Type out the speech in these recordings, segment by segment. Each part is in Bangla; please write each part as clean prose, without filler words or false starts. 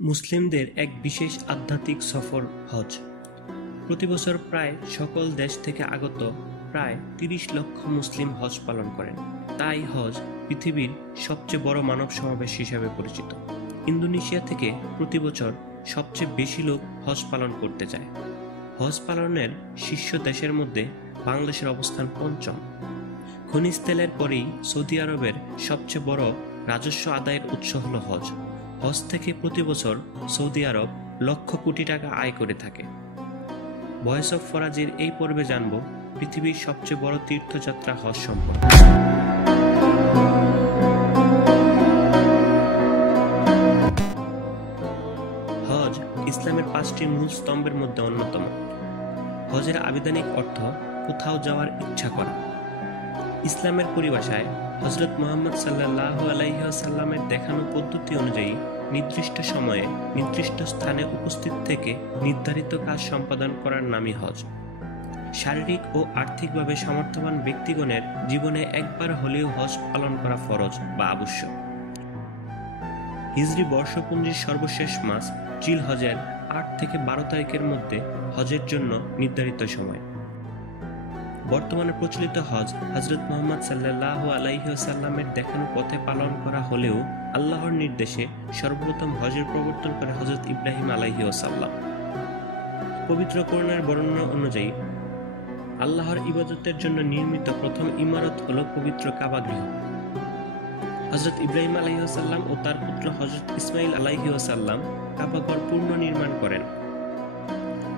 মুসলিমদের এক বিশেষ আধ্যাত্মিক সফর হজ। প্রতি বছর প্রায় সকল দেশ থেকে আগত প্রায় ৩০ লক্ষ মুসলিম হজ পালন করেন। তাই হজ পৃথিবীর সবচেয়ে বড় মানব সমাবেশ হিসাবে পরিচিত। ইন্দোনেশিয়া থেকে প্রতি বছর সবচেয়ে বেশি লোক হজ পালন করতে যায়। হজ পালনের শীর্ষ দেশের মধ্যে বাংলাদেশের অবস্থান পঞ্চম। খনিজ তেলের পরেই সৌদি আরবের সবচেয়ে বড় রাজস্ব আদায়ের উৎস হল হজ। হজ থেকে প্রতি বছর সৌদি আরব লক্ষ কোটি টাকা আয় করে থাকে। ভয়েস অফ ফরাজির এই পর্বে জানব পৃথিবীর সবচেয়ে বড় তীর্থযাত্রা হজ সম্পর্কে। হজ ইসলামের ৫টি মূল স্তম্ভের মধ্যে অন্যতম। হজের আবিধানিক অর্থ কোথাও যাওয়ার ইচ্ছা করা। ইসলামের পরিভাষায় হযরত মুহাম্মদ সাল্লাল্লাহু আলাইহি ওয়াসাল্লামের দেখানো পদ্ধতি অনুযায়ী নির্দিষ্ট সময়ে নির্দিষ্ট স্থানে উপস্থিত থেকে নির্ধারিত কাজ সম্পাদন করার নামই হজ। শারীরিক ও আর্থিকভাবে সমর্থবান ব্যক্তিগণের জীবনে একবার হলেও হজ পালন করা ফরজ বা আবশ্যক। হিজরি বর্ষপঞ্জির সর্বশেষ মাস জিলহজের ৮ থেকে ১২ তারিখের মধ্যে হজের জন্য নির্ধারিত সময়। বর্তমানে প্রচলিত হজ হযরত মুহাম্মদ সাল্লাল্লাহু আলাইহি ওয়াসাল্লামের দেখানো পথে পালন করা হলেও আল্লাহর নির্দেশে সর্বপ্রথম হজের প্রবর্তন করে হযরত ইব্রাহিম আলাইহি ওয়াসাল্লাম। পবিত্র কোরআনের বর্ণনা অনুযায়ী আল্লাহর ইবাদতের জন্য নির্মিত প্রথম ইমারত হল পবিত্র কাবা গৃহ। হযরত ইব্রাহিম আলাইহি ওয়াসাল্লাম ও তার পুত্র হযরত ইসমাইল আলাইহি ওয়াসাল্লাম কাবাঘর পূর্ণ নির্মাণ করেন।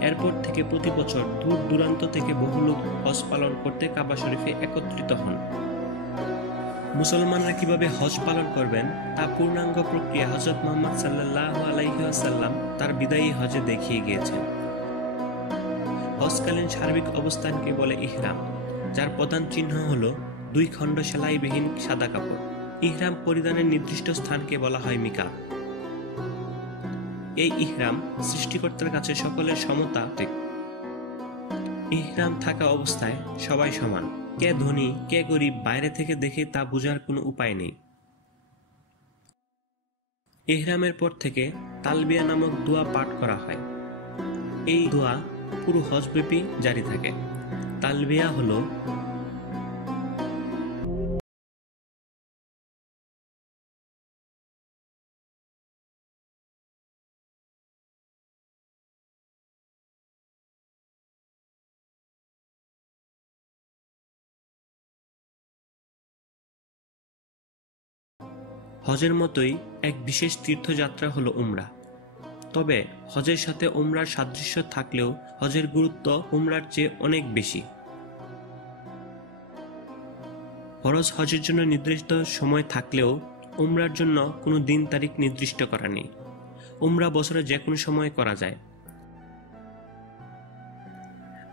এরপর থেকে প্রতি বছর দূর দূরান্ত থেকে বহু লোক হজ পালন করতে কাবা শরীফে একত্রিত হন। মুসলমানরা কিভাবে হজ পালন করবেন তা পূর্ণাঙ্গ প্রক্রিয়া হযরত মুহাম্মদ সাল্লাল্লাহু আলাইহি ওয়াসাল্লাম তার বিদায়ী হজে দেখিয়ে গিয়েছেন। হজকালীন সার্বিক অবস্থানকে বলে ইহরাম, যার প্রধান চিহ্ন হল ২ খণ্ড সেলাইবিহীন সাদা কাপড়। ইহরাম পরিধানের নির্দিষ্ট স্থানকে বলা হয় মিকাত। এই ইহরাম সৃষ্টিকর্তার কাছে সকলের সমতা। ইহরাম থাকা অবস্থায় সবাই সমান, কে ধনী কে গরিব বাইরে থেকে দেখে তা বোঝার কোনো উপায় নেই। ইহরামের পর থেকে তালবিয়া নামক দোয়া পাঠ করা হয়। এই দোয়া পুরো হজব্যাপী জারি থাকে। তালবিয়া হলো হজের মতোই এক বিশেষ তীর্থযাত্রা হলো উমরা। তবে হজের সাথে উমরার সাদৃশ্য থাকলেও হজের গুরুত্ব উমরার চেয়ে অনেক বেশি। ফরজ হজের জন্য নির্দিষ্ট সময় থাকলেও উমরার জন্য কোনো দিন তারিখ নির্দিষ্ট করা নেই। উমরা বছরে যে কোনো সময় করা যায়।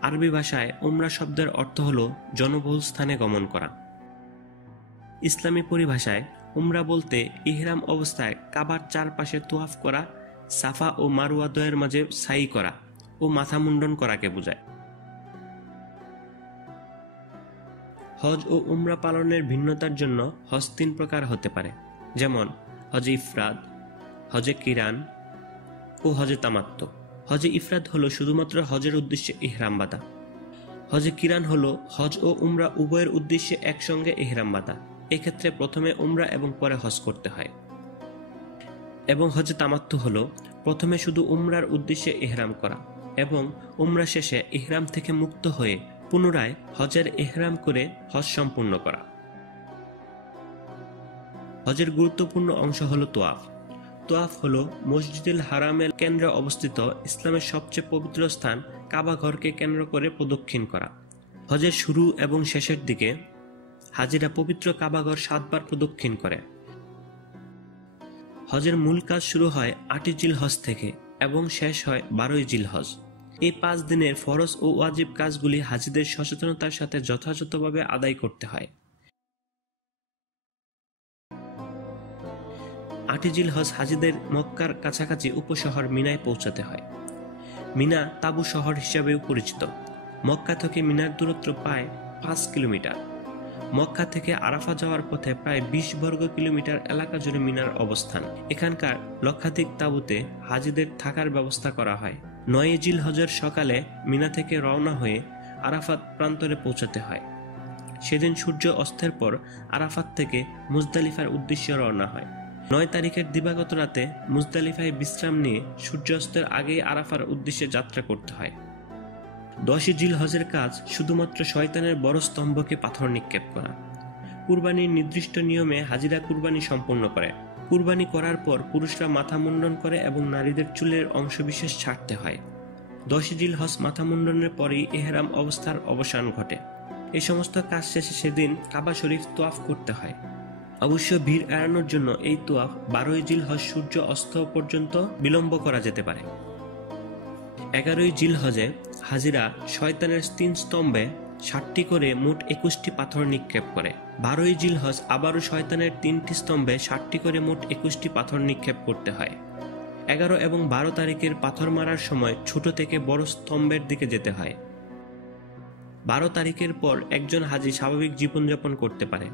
আরবি ভাষায় উমরা শব্দের অর্থ হলো জনবহুল স্থানে গমন করা। ইসলামী পরিভাষায় উমরা বলতে ইহরাম অবস্থায় কাবার চারপাশে তোয়াফ করা, সাফা ও মারওয়া দ্বয়ের মাঝে সাই করা ও মাথা মুন্ডন করাকে বোঝায়। হজ ও উমরা পালনের ভিন্নতার জন্য হজ ৩ প্রকার হতে পারে, যেমন হজে ইফরাদ, হজে কিরান ও হজে তামাত্তু। হজে ইফরাদ হলো শুধুমাত্র হজের উদ্দেশ্যে ইহরাম বাঁধা। হজে কিরান হলো হজ ও উমরা উভয়ের উদ্দেশ্যে একসঙ্গে ইহরাম বাঁধা। এক্ষেত্রে প্রথমে উমরা এবং পরে হজ করতে হয়। এবং হজে তামাত্তু হলো প্রথমে শুধু উমরার উদ্দেশ্যে ইহরাম করা এবং উমরা শেষে ইহরাম থেকে মুক্ত হয়ে পুনরায় হজের ইহরাম করে হজ সম্পূর্ণ করা। হজের গুরুত্বপূর্ণ অংশ হলো তোয়াফ। তোয়াফ হলো মসজিদুল হারামের কেন্দ্রে অবস্থিত ইসলামের সবচেয়ে পবিত্র স্থান কাবা ঘরকে কেন্দ্র করে প্রদক্ষিণ করা। হজের শুরু এবং শেষের দিকে হাজিরা পবিত্র কাবাঘর ৭ বার প্রদক্ষিণ করে। হজের মূল কাজ শুরু হয় ৮ই জিলহজ থেকে এবং শেষ হয় ১২ই জিলহজ। এই ৫ দিনের ফরজ ও ওয়াজিব কাজগুলি হাজিদের সচেতনতার সাথে যথাযথভাবে আদায় করতে হয়। ৮ই জিলহজ হাজিদের মক্কার কাছাকাছি উপশহর মিনায় পৌঁছাতে হয়। মিনা তাবু শহর হিসাবেও পরিচিত। মক্কা থেকে মিনার দূরত্ব প্রায় ৫ কিলোমিটার। মক্কা থেকে আরাফা যাওয়ার পথে প্রায় 20 বর্গ কিলোমিটার এলাকা জুড়ে মিনার অবস্থান। এখানকার লক্ষাধিক তাঁবুতে হাজিদের থাকার ব্যবস্থা করা হয়। 9 জিলহজের সকালে মিনা থেকে রওনা হয়ে আরাফাত প্রান্তরে পৌঁছাতে হয়। সেদিন সূর্য অস্তের পর আরাফাত থেকে মুজদালিফার উদ্দেশ্যে রওনা হয়। 9 তারিখের দিবাগত রাতে মুজদালিফায় বিশ্রাম নিয়ে সূর্যাস্তের আগেই আরাফার উদ্দেশ্যে যাত্রা করতে হয়। 10 জিলহজের কাজ শুধুমাত্র শয়তানের বড় স্তম্ভকে পাথর নিক্ষেপ করা। কুরবানির নির্দিষ্ট নিয়মে হাজিরা কুরবানি সম্পন্ন করে। কুরবানি করার পর পুরুষরা মাথা মুন্ডন করে এবং নারীদের চুলের অংশবিশেষ ছাড়তে হয়। 10 জিলহজ মাথা মুন্ডনের পরই ইহরাম অবস্থার অবসান ঘটে। এই সমস্ত কাজ শেষে সেদিন কাবা শরীফ তোয়াফ করতে হয়। অবশ্য ভিড় এড়ানোর জন্য এই তোয়াফ 12 জিলহজ সূর্য অস্ত পর্যন্ত বিলম্ব করা যেতে পারে। 11 জিলহজে হাজিরা শয়তানের 3 স্তম্ভে 60টি করে মোট 21টি পাথর নিক্ষেপ করে। 12 জিলহজ আবারও শয়তানের 3টি স্তম্ভে 60টি করে মোট 21টি পাথর নিক্ষেপ করতে হয়। 11 এবং 12 তারিখের পাথর মারার সময় ছোট থেকে বড় স্তম্ভের দিকে যেতে হয়। 12 তারিখের পর একজন হাজি স্বাভাবিক জীবনযাপন করতে পারে।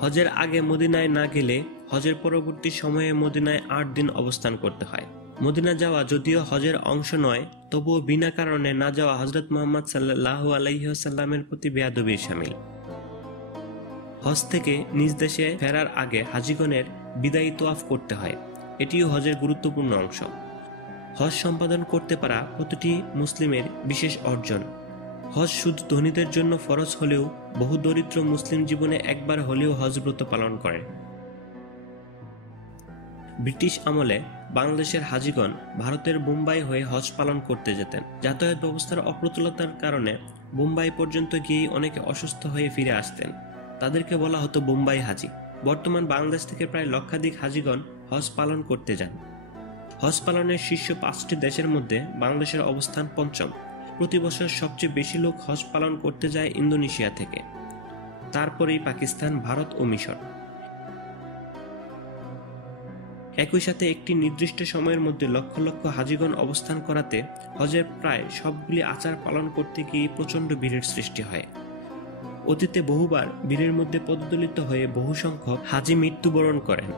হজের আগে মদিনায় না গেলে হজের পরবর্তী সময়ে মদিনায় 8 দিন অবস্থান করতে হয়। মদিনা যাওয়া যদিও হজের অংশ নয়, তবুও বিনা কারণে না যাওয়া হযরত মুহাম্মদ সাল্লাল্লাহু আলাইহি ওয়াসাল্লামের প্রতি বেয়াদবির শামিল। হজ থেকে নিজ দেশে ফেরার আগে হাজিগণের বিদায়ী তোয়াফ করতে হয়। এটিও হজের গুরুত্বপূর্ণ অংশ। হজ সম্পাদন করতে পারা প্রতিটি মুসলিমের বিশেষ অর্জন। হজ শুধু ধনীদের জন্য ফরজ হলেও বহু দরিদ্র মুসলিম জীবনে একবার হলেও হজ ব্রত পালন করেন। ব্রিটিশ আমলে বাংলাদেশের হাজিগণ ভারতের বোম্বাই হয়ে হজ পালন করতে যেতেন। যাতায়াত ব্যবস্থার অপ্রতুলতার কারণে বোম্বাই পর্যন্ত গিয়েই অনেকে অসুস্থ হয়ে ফিরে আসতেন। তাদেরকে বলা হতো বোম্বাই হাজি। বর্তমান বাংলাদেশ থেকে প্রায় লক্ষাধিক হাজিগণ হজ পালন করতে যান। হজ পালনের শীর্ষ 5টি দেশের মধ্যে বাংলাদেশের অবস্থান 5ম। প্রতি বছর সবচেয়ে বেশি লোক হজ পালন করতে যায় ইন্দোনেশিয়া থেকে, তারপরেই পাকিস্তান, ভারত ও মিশর। একই সাথে একটি নির্দিষ্ট সময়ের মধ্যে লক্ষ লক্ষ হাজিগণ অবস্থান করাতে হজের প্রায় সবগুলি আচার পালন করতে গিয়ে প্রচণ্ড ভিড়ের সৃষ্টি হয়। অতীতে বহুবার ভিড়ের মধ্যে পদদলিত হয়ে বহু সংখ্যক হাজি মৃত্যুবরণ করেন।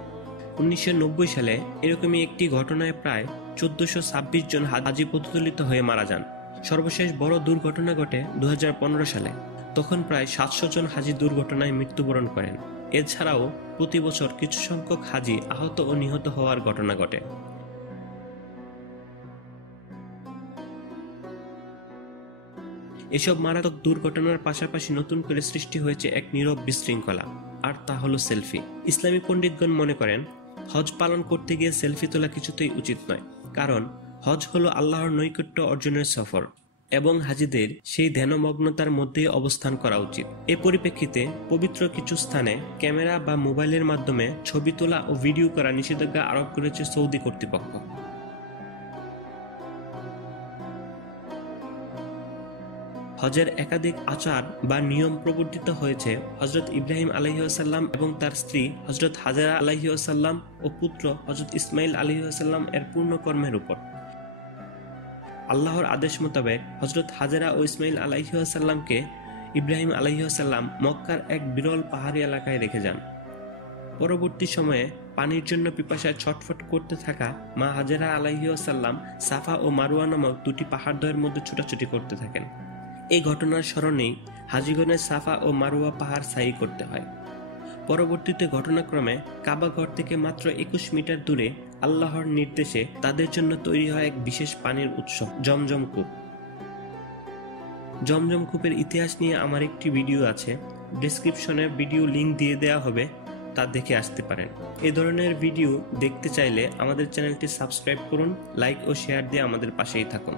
1990 সালে এরকমই একটি ঘটনায় প্রায় 1426 জন হাজি পদদলিত হয়ে মারা যান। সর্বশেষ বড় দুর্ঘটনা ঘটে 2015 সালে। তখন প্রায় 700 জন হাজি দুর্ঘটনায় মৃত্যুবরণ করেন। এছাড়াও প্রতি বছর কিছু সংখ্যক হাজি আহত ও নিহত হওয়ার ঘটনা ঘটে। এসব মারাত্মক দুর্ঘটনার পাশাপাশি নতুন করে সৃষ্টি হয়েছে এক নীরব বিশৃঙ্খলা, আর তা হলো সেলফি। ইসলামী পণ্ডিতগণ মনে করেন হজ পালন করতে গিয়ে সেলফি তোলা কিছুতেই উচিত নয়, কারণ হজ হলো আল্লাহর নৈকট্য অর্জনের সফর এবং হাজিদের সেই ধ্যানমগ্নতার মধ্যেই অবস্থান করা উচিত। এ পরিপ্রেক্ষিতে পবিত্র কিছু স্থানে ক্যামেরা বা মোবাইলের মাধ্যমে ছবি তোলা ও ভিডিও করা নিষেধাজ্ঞা আরোপ করেছে সৌদি কর্তৃপক্ষ। হজের একাধিক আচার বা নিয়ম প্রবর্তিত হয়েছে হযরত ইব্রাহিম আলাইহিসসালাম এবং তার স্ত্রী হযরত হাজেরা আলাইহিসসালাম ও পুত্র হযরত ইসমাইল আলাইহিসসালাম এর পূর্ণ কর্মের উপর। আল্লাহর আদেশ মোতাবেক হযরত হাজেরা ও ইসমাইল আলাইহিসসালামকে ইব্রাহিম আলাইহিসসালাম মক্কার এক বিরল পাহাড়ি এলাকায় রেখে যান। পরবর্তী সময়ে পানির জন্য পিপাসায় ছটফট করতে থাকা মা হাজেরা আলাইহিসসালাম সাফা ও মারওয়া নামক দুটি পাহাড়দ্বয়ের মধ্যে ছোটাছুটি করতে থাকেন। এই ঘটনার স্মরণেই হাজিগণের সাফা ও মারওয়া পাহাড় সাই করতে হয়। পরবর্তীতে ঘটনাক্রমে কাবা ঘর থেকে মাত্র 21 মিটার দূরে আল্লাহর নির্দেশে তাদের জন্য তৈরি হয় এক বিশেষ পানির উৎস, জমজম কূপ। জমজম কূপের ইতিহাস নিয়ে আমার একটি ভিডিও আছে, ডেসক্রিপশনে ভিডিও লিংক দিয়ে দেওয়া হবে, তা দেখে আসতে পারেন। এ ধরনের ভিডিও দেখতে চাইলে আমাদের চ্যানেলটি সাবস্ক্রাইব করুন, লাইক ও শেয়ার দিয়ে আমাদের পাশেই থাকুন।